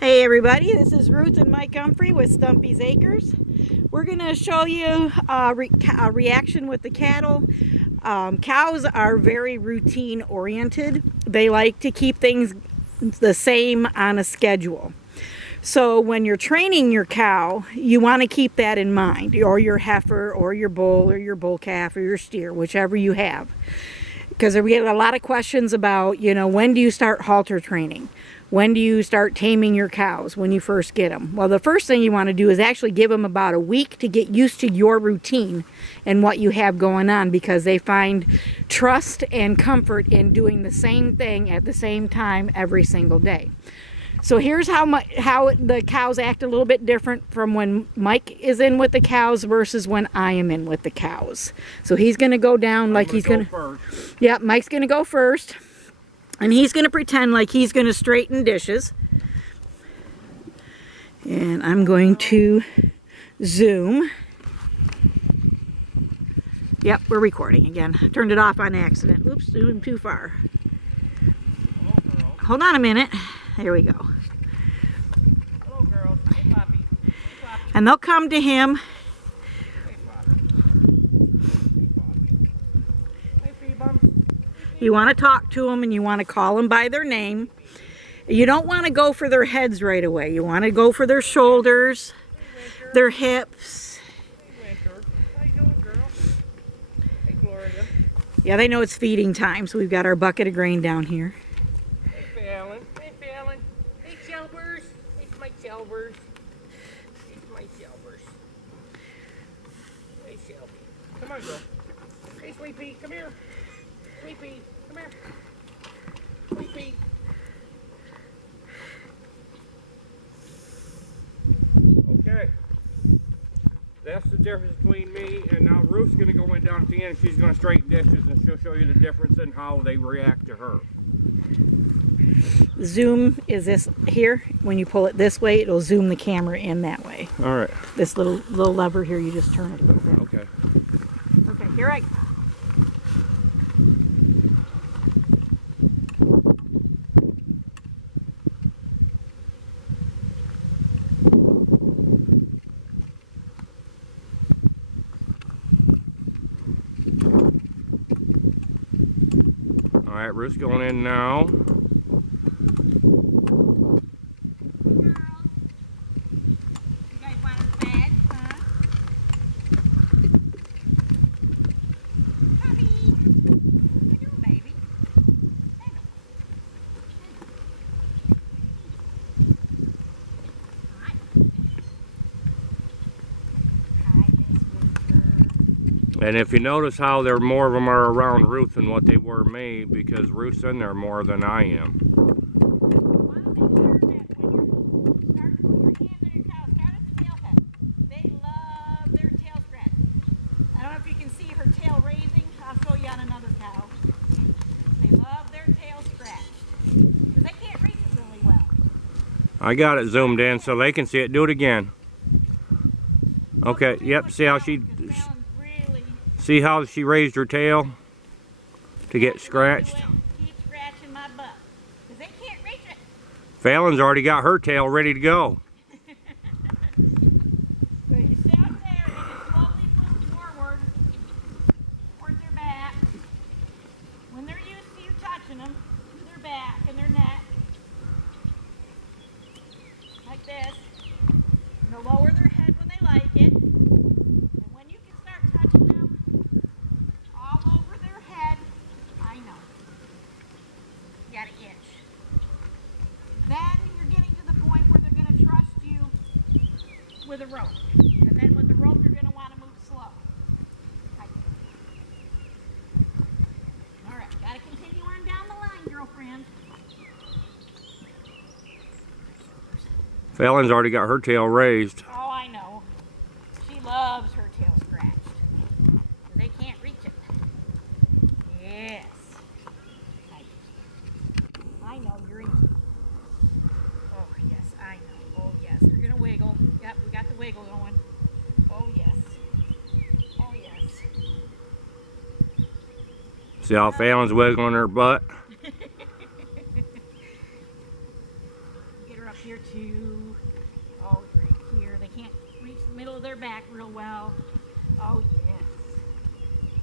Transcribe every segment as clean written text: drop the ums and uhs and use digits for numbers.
Hey everybody, this is Ruth and Mike Humphrey with Stumpy's Acres. We're going to show you a reaction with the cattle. Cows are very routine oriented. They like to keep things the same on a schedule. So when you're training your cow, you want to keep that in mind, or your heifer, or your bull, or your bull calf, or your steer, whichever you have. Because we get a lot of questions about, when do you start halter training? When do you start taming your cows when you first get them? Well, the first thing you want to do is actually give them about a week to get used to your routine and what you have going on, because they find trust and comfort in doing the same thing at the same time every single day. So here's how the cows act a little bit different from when Mike is in with the cows versus when I am in with the cows. So he's going to go down like he's going to... Yeah, Mike's going to go first. And he's going to pretend like he's going to straighten dishes. And I'm going to zoom. Yep, we're recording again. Turned it off on accident. Oops, zoomed too far. Hold on a minute. There we go. Hello, girls. Hey, Poppy. Hey, Poppy. And they'll come to him. Hey, Poppy. Hey, Phoebums. You want to talk to them and you want to call them by their name. You don't want to go for their heads right away. You want to go for their shoulders, their hips. Hey, Winter. How you doing, girl? Hey, Gloria. Yeah, they know it's feeding time, so we've got our bucket of grain down here. Hey, Fallon. Hey, Fallon. Hey, Shelbers. Hey, my Shelbers. Hey, my Shelbers. Hey, Shelby. Come on, girl. Hey, Sleepy. Come here. Sleepy. Come here. Sleepy. Okay. That's the difference between me and now Ruth's going to go in down at the end. She's going to straighten dishes and she'll show you the difference in how they react to her. Zoom is this here. When you pull it this way, it'll zoom the camera in that way. All right. This little lever here, you just turn it a little bit. Okay. Okay, here I go. All right, Ruth's going in now. And if you notice how there more of them are around Ruth than what they were me, because Ruth's in there more than I am. They love their tail scratch. I don't know if you can see her tail raising. I'll show you on another cow. They love their tail scratched because they can't reach it really well. I got it zoomed in so they can see it. Do it again. Okay, yep, see how she raised her tail to get scratched? Keep scratching my butt because they can't reach it. Fallon's already got her tail ready to go. So you stay out there and you slowly move forward towards their back. When they're used to you touching them, to their back and their neck. Like this. And they'll lower their head when they like it. And when you can start touching them all over their head, I know. You got an itch. Then you're getting to the point where they're going to trust you with a rope. And then with the rope, you're going to want to move slow. All right, got to continue on down the line, girlfriend. Fallon's already got her tail raised. Oh, I know. She loves her tail scratched. They can't reach it. Yes. I know, you're easy. Oh, yes, I know. Oh, yes. You're going to wiggle. Yep, we got the wiggle going. Oh, yes. Oh, yes. See how Fallon's wiggling her butt? Get her up here too. Oh, right here. They can't reach the middle of their back real well. Oh, yes.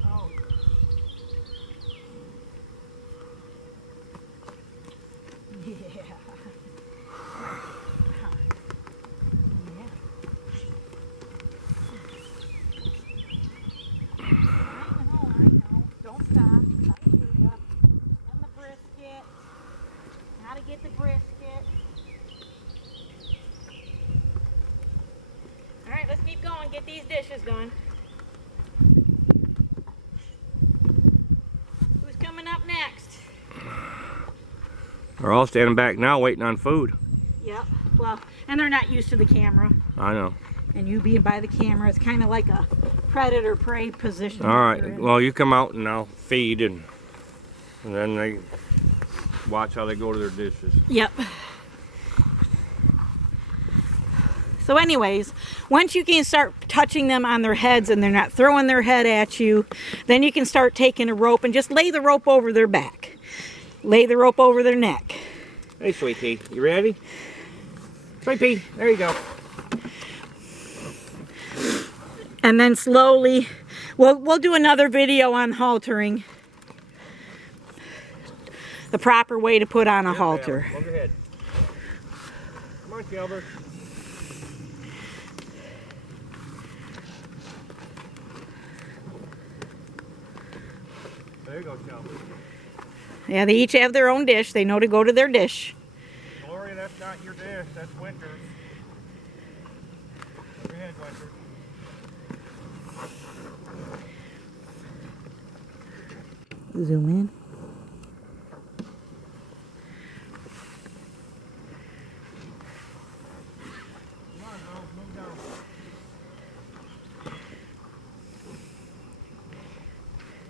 Oh, yeah. Yeah. I know. Don't stop. I hear ya. And the brisket. How to get the brisket. All right, let's keep going. Get these dishes done. Who's coming up next? They're all standing back now waiting on food. Yep. Well, and they're not used to the camera. I know. And you being by the camera is kind of like a predator-prey position. All right. Well, you come out and I'll feed and then they watch how they go to their dishes. Yep. So anyways, once you can start touching them on their heads and they're not throwing their head at you, then you can start taking a rope and just lay the rope over their back. Lay the rope over their neck. Hey, Sweet Pea, you ready? Sweet Pea, there you go. And then slowly, we'll do another video on haltering. The proper way to put on a halter. Hold your head. Come on, Shelby. There you go, Shelby. Yeah, they each have their own dish. They know to go to their dish. Gloria, that's not your dish. That's Winter's. Hold your head, Winter. Zoom in. Come on, girl. Move down.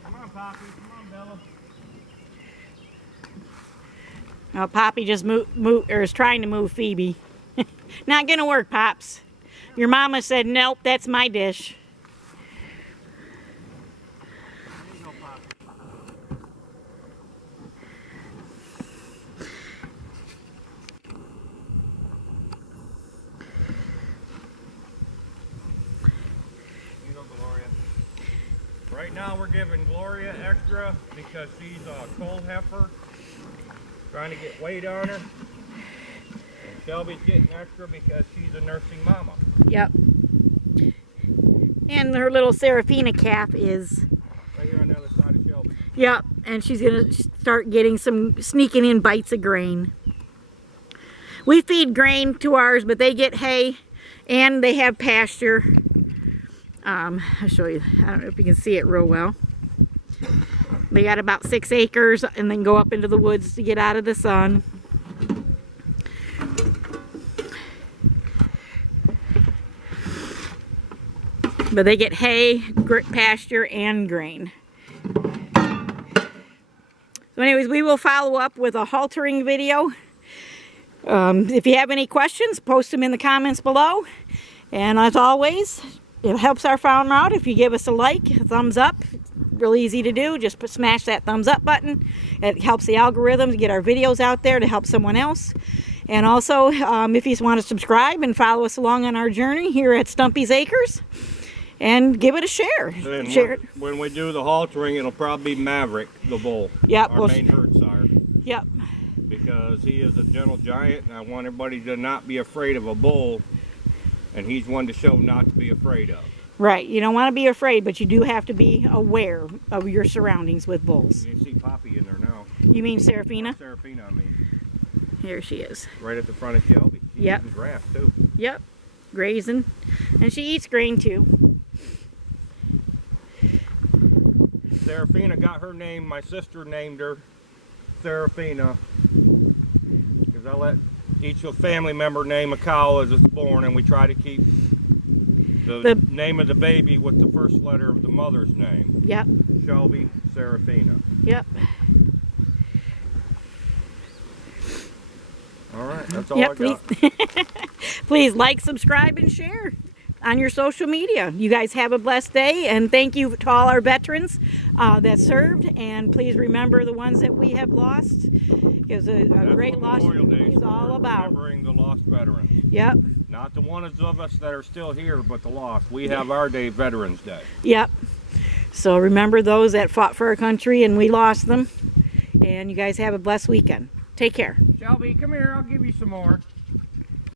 Come on, Poppy. Come on, Bella. Oh, Poppy just is trying to move Phoebe. Not gonna work, Pops. Your mama said, nope, that's my dish. There you go, Poppy. Here you go, Gloria. Right now we're giving Gloria extra because she's a cold heifer. Trying to get weight on her. And Shelby's getting extra because she's a nursing mama. Yep. And her little Seraphina calf is. Right here on the other side of Shelby. Yep. And she's gonna start getting sneaking in bites of grain. We feed grain to ours, but they get hay and they have pasture. I'll show you. I don't know if you can see it real well. They got about 6 acres and then go up into the woods to get out of the sun. But they get hay, pasture, and grain. So anyways, we will follow up with a haltering video. If you have any questions, post them in the comments below. And as always, it helps our farm out if you give us a like, a thumbs up. Real easy to do. Just smash that thumbs up button. It helps the algorithm to get our videos out there to help someone else. And also, if you want to subscribe and follow us along on our journey here at Stumpy's Acres, and give it a share. Share it. When we do the haltering, it'll probably be Maverick, the bull. Yep. Our main herd sire. Yep. Because he is a gentle giant, and I want everybody to not be afraid of a bull. And he's one to show not to be afraid of. Right, you don't want to be afraid, but you do have to be aware of your surroundings with bulls. You can see Poppy in there now. You mean Seraphina? Seraphina, I mean. Here she is. Right at the front of Shelby. She's Yep. eating grass too. Yep, grazing. And she eats grain too. Seraphina got her name, my sister named her Seraphina. Because I let each family member name a cow as it's born, and we try to keep the name of the baby with the first letter of the mother's name. Yep. Shelby Seraphina. Yep. All right, that's all I got. Please like, subscribe, and share. on your social media. You guys have a blessed day, and thank you to all our veterans that served, and please remember the ones that we have lost, because a great loss is all about. Remembering the lost veterans. Yep. Not the ones of us that are still here, but the lost. We have our day, Veterans Day. Yep. So remember those that fought for our country and we lost them. And you guys have a blessed weekend. Take care. Shelby, come here. I'll give you some more.